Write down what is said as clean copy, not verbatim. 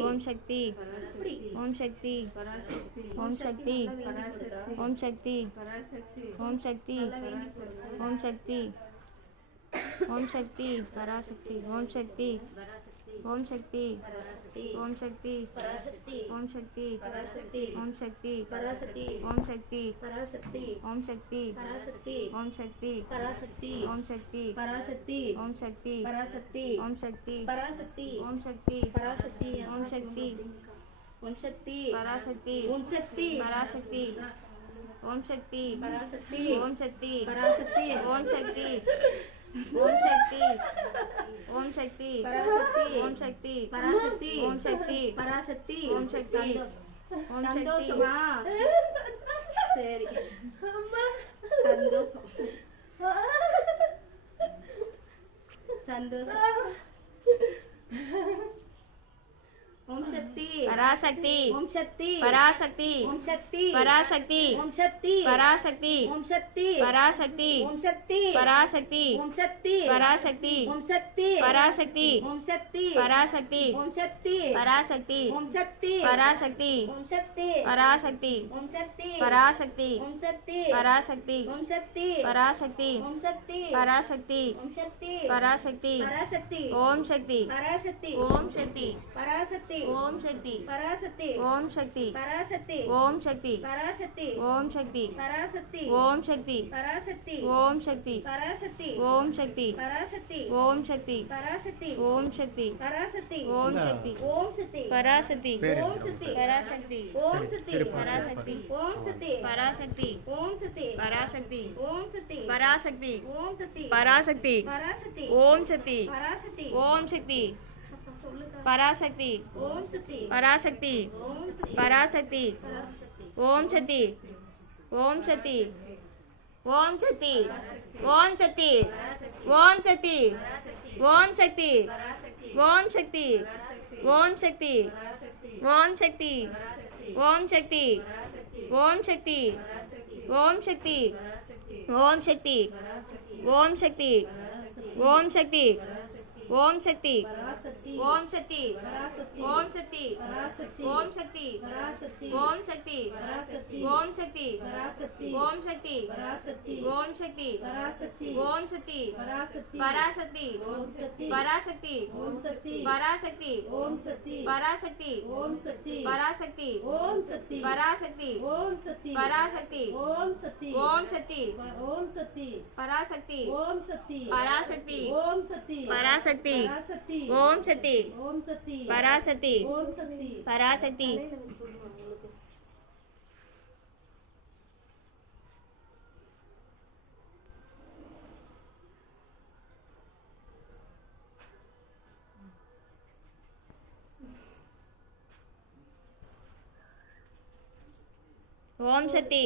ஓம் சக்தி ஓம் சக்தி ஓம் சக்தி ஓம் சக்தி ஓம் சக்தி ஓம் சக்தி ஓம் சக்தி பராசக்தி ஓம் சக்தி ஓம் சக்தி ஓம் சக்தி ஓம் சக்தி ஓம் சக்தி ஓம் சக்தி ஓம் சக்தி ஓம் சக்தி ஓம் சக்தி ஓம் சக்தி ஓம் சக்தி ஓம் சக்தி ஓம் சக்தி ஓம் சக்தி பராசக்தி ஓம் சக்தி பராசக்தி ஓம் சக்தி பராசக்தி ஓம் சக்தி பராசக்தி ஓம் சக்தி ஓம் சக்தி ஓம் சக்தி பராசக்தி ஓம் சக்தி பராசக்தி ஓம் சக்தி பராசக்தி ஓம் சக்தி ஓம் சக்தி சந்தோஷமா சரி சந்தோஷம் சந்தோஷம் ஓம் சக்தி பராசக்தி ஓம் சக்தி பராசக்தி ஓம் சக்தி பராசக்தி ஓம் சக்தி பராசக்தி ஓம் சக்தி பராசக்தி ஓம் சக்தி பராசக்தி ஓம் சக்தி பராசக்தி ஓம் சக்தி பராசக்தி ஓம் சக்தி பராசக்தி ஓம் சக்தி பராசக்தி ஓம் சக்தி பராசக்தி ஓம் சக்தி பராசக்தி ஓம் சக்தி பராசக்தி ஓம் சக்தி பராசக்தி ஓம் சக்தி பராசக்தி ஓம் சக்தி பராசக்தி ஓம் சக்தி பராசக்தி பராசக்தி ஓம் சக்தி பராசக்தி ஓம் சக்தி பராசக்தி ஓம் சக்தி பராசக்தி ஓம் சக்தி பராசக்தி ஓம் சக்தி பராசக்தி ஓம் சக்தி பராசக்தி ஓம் சக்தி பராசக்தி ஓம் சக்தி பராசக்தி ஓம் சக்தி பராசக்தி ஓம் சக்தி பராசக்தி ஓம் சக்தி பராசக்தி ஓம் சக்தி ஓம் சக்தி பராசக்தி ஓம் சக்தி பராசக்தி ஓம் சக்தி பராசக்தி ஓம் சக்தி பராசக்தி ஓம் சக்தி பராசக்தி ஓம் சக்தி பராசக்தி ஓம் சக்தி பராசக்தி பராசக்தி ஓம் சக்தி பராசக்தி ஓம் சக்தி அப்பா சொல்லுடா பராசக்தி ஓம் சக்தி பராசக்தி ஓம் சக்தி பராசக்தி ஓம் சக்தி ஓம் சக்தி ஓம் சக்தி ஓம் சக்தி ஓம் சக்தி ஓம் சக்தி ஓம் சக்தி ஓம் சக்தி ஓம் சக்தி ஓம் சக்தி ஓம் சக்தி ஓம் சக்தி ஓம் சக்தி ஓம் சக்தி ஓம் சக்தி ஓம் சக்தி பராசக்தி ஓம் சக்தி பராசக்தி ஓம் சக்தி பராசக்தி ஓம் சக்தி பராசக்தி ஓம் சக்தி பராசக்தி ஓம் சக்தி பராசக்தி ஓம் சக்தி பராசக்தி ஓம் சக்தி பராசக்தி ஓம் சக்தி பராசக்தி பராசக்தி ஓம் சக்தி பராசக்தி ஓம் சக்தி பராசக்தி ஓம் சக்தி பராசக்தி ஓம் சக்தி பராசக்தி ஓம் சக்தி பராசக்தி ஓம் சக்தி பராசக்தி ஓம் சக்தி ஓம் சக்தி ஓம் சக்தி பராசக்தி ஓம் சக்தி பராசக்தி ஓம் சக்தி பராசக்தி பராசக்தி ஓம் சக்தி ஓம் சக்தி பராசக்தி ஓம் சக்தி பராசக்தி ஓம் சக்தி